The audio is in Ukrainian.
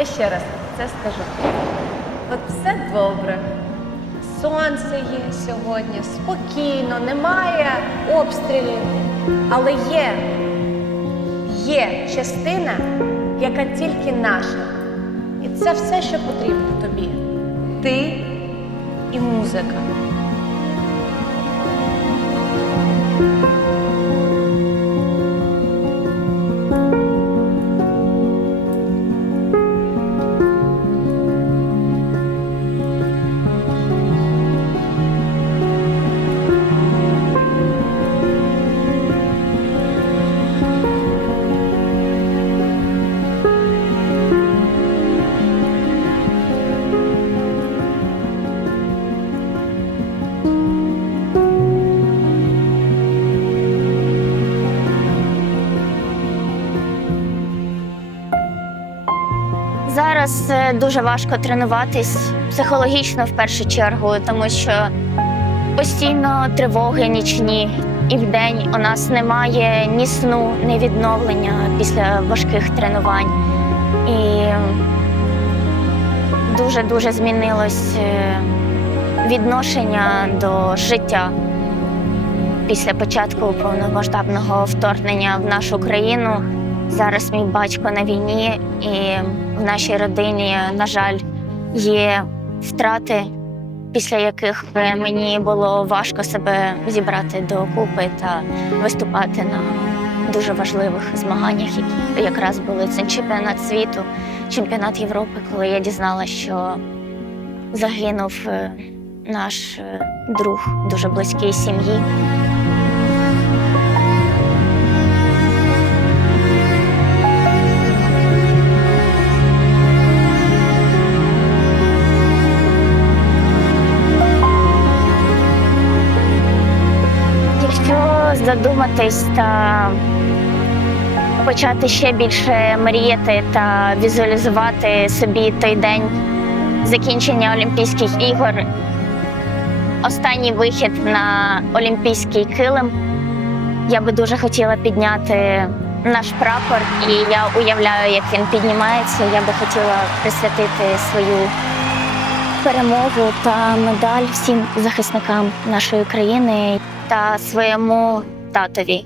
Я ще раз це скажу. От все добре. Сонце є сьогодні, спокійно, немає обстрілів. Але є, є частина, яка тільки наша. І це все, що потрібно тобі. Ти і музика. Зараз е, дуже важко тренуватись психологічно в першу чергу, тому що постійно тривоги нічні, і вдень у нас немає ні сну, ні відновлення після важких тренувань. І дуже дуже змінилось е, відношення до життя після початку повномасштабного вторгнення в нашу країну. Зараз мій батько на війні, і в нашій родині, на жаль, є втрати, після яких мені було важко себе зібрати докупи та виступати на дуже важливих змаганнях, які якраз були це чемпіонат світу, чемпіонат Європи, коли я дізналася, що загинув е, наш е, друг дуже близький сім'ї. Задуматись та почати ще більше мріяти та візуалізувати собі той день закінчення Олімпійських ігор, останній вихід на Олімпійський килим, я би дуже хотіла підняти наш прапор, і я уявляю, як він піднімається. Я би хотіла присвятити свою перемогу та медаль всім захисникам нашої країни та своєму татові